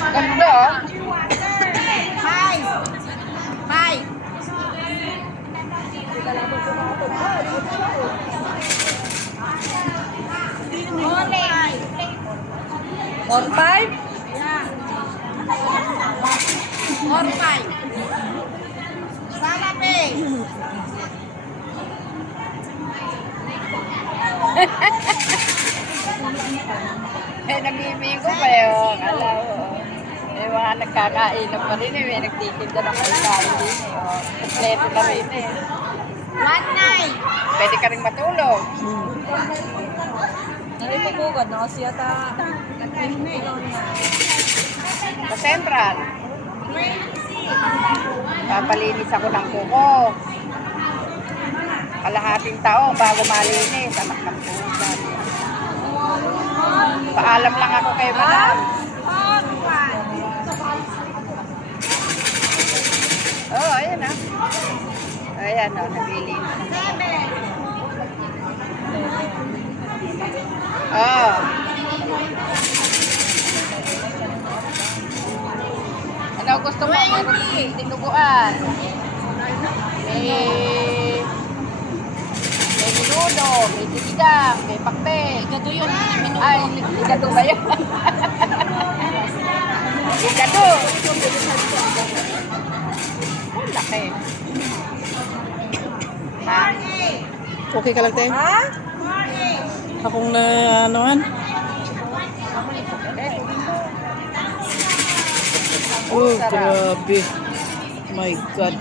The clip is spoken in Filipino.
Ganda ah. Five. Five. Only. 4-5? Yeah. 4-5. Sana pe. Nag-ibig ko pa yun. Alam mo. May mga nagkakainom pa rin eh. May nagtitinda ng pagkain din eh. Kompleto na rin eh. 1-9. Pwede ka rin matulog. Nalipagugad na kasi yata. Sa Central. Papalinis ako ng kuko. Kalahating taon bago malinis. Anak ng pusa. Paalam lang ako kay Madam. Oh, ayan ah. Ayan oh, naglilinis. 7. Oh. Ano gusto mo? Meron tinuguan. May minudo, may titigang, may pakpe. Gato yun. Ay, igato ba yun? Igato. Ang laki. Ha? Okay ka lang, te? Ha? Akong na, anoan? Oh, grabe. My God.